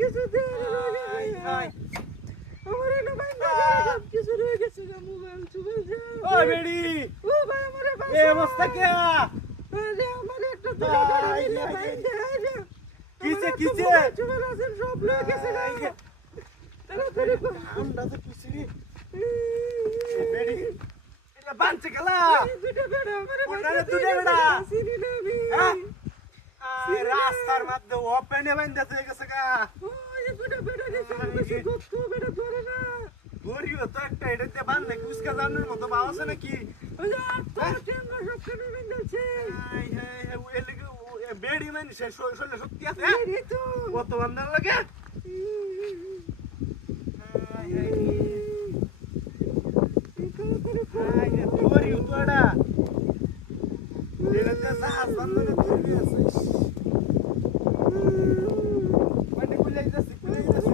কিছু দে high high আমার না ভাই না সব কিছু রয়ে গেছে না মোবাইল চুবাল যা ও বেডি ও ভাই আমারে বাসা এ অবস্থা কে আরে আমার একটা দুটো টাকা দিলে ভাই দে আরে কিছে চুবাল আছে সব রয়ে গেছে না তাড়াতাড়ি কর আমরা তো কিছু বেডি এটা বানছে গেলা দুটো বেড়া আমারে ওটারে দুটো বেড়া চিনি না আমি হ্যাঁ রাস্তার মধ্যে ওপেনে বান্ধতে গেছে গা ওই দুটো বেড়া দিছে বেশি কষ্ট বেড়া ধরে না ধরিও তো একটা এটাতে বানলে কুসকা জানার মতো বাবা আছে নাকি ওই তোর টেঙ্গা সব কেন বেঁধেছে হাই হাই হাই ওই লাগি বেডি মানে সে শরীরে শক্তি আছে এই তো কত বান্দার লাগে হাই হাই হাই ধরিও তো এটা এটাতে সাহস বান্ধনে ধরে আছে বান্ডি কুলে যাচ্ছে কুলে যাচ্ছে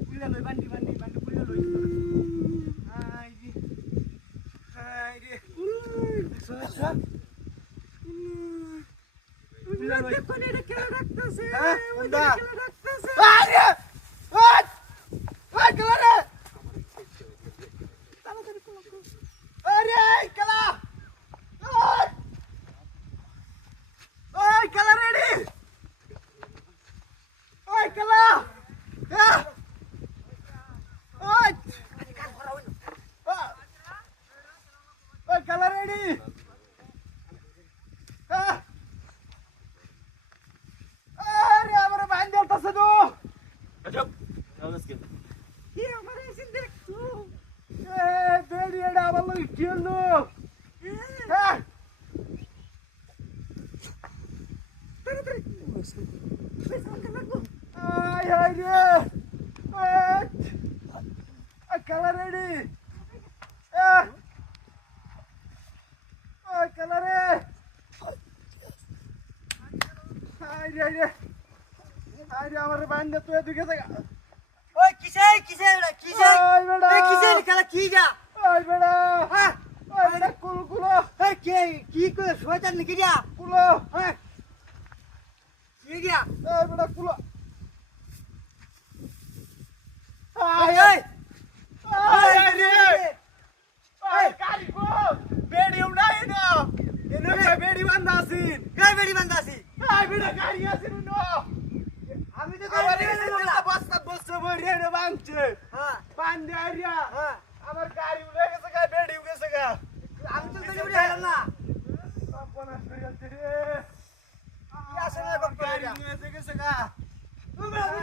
কুলে লই বান্ডি বান্ডি বান্ডি কুলে লই হাই রে আচ্ছা কুলে লই কোন এটা কেন রাখতেছে হ্যাঁ কোনটা কেন রাখতেছে আরে ওই ওই কালা তাড়াতাড়ি কর আরে কালা ওই ওই কালা রেডি ওই কালা হ্যাঁ ওই ওই কালা রেডি হ্যাঁ আরে আমার বাইন্দে আছে তো আচ্ছা আজকে কি আমার এসে দেখছো এ বেডি এটা আমার লই কি হলো হ্যাঁ তাড়াতাড়ি পয়সা লাগবো আই হাই রে I colour ready I colour রে আই রে আমার বান্দা তুই এদিকে যা ওই কিসে এটা কিসে ওই বেটা এই কিসে খেলা কি যা ওই বেটা হ্যাঁ ওই বেটা কুলো এই কে কি করে শয়তান নাকি যা কুলো হ্যাঁ কি যা ওই বেটা কুলো ওই আই ওই আই রে ওই কারি কো বেডি উড়াই না এনে বেডি বান্দা আছিন গাই বেড়ি বান্দাসি আই বেটা গাড়ি আছিন নো আমি তো আমার গাড়ি এই বললা বস্তা বস্তা ভরে রে বাংছে হ্যাঁ পান্ডে আরিয়া হ্যাঁ আমার গাড়ি উড়ে গেছে গা বেডি উড়ে গেছে গা আমি তো গাড়ি উড়ে গেলাম না আপনা শুয়ে আছে রে কি আসে না কোন গাড়ি উড়ে গেছে গা তুমি আমি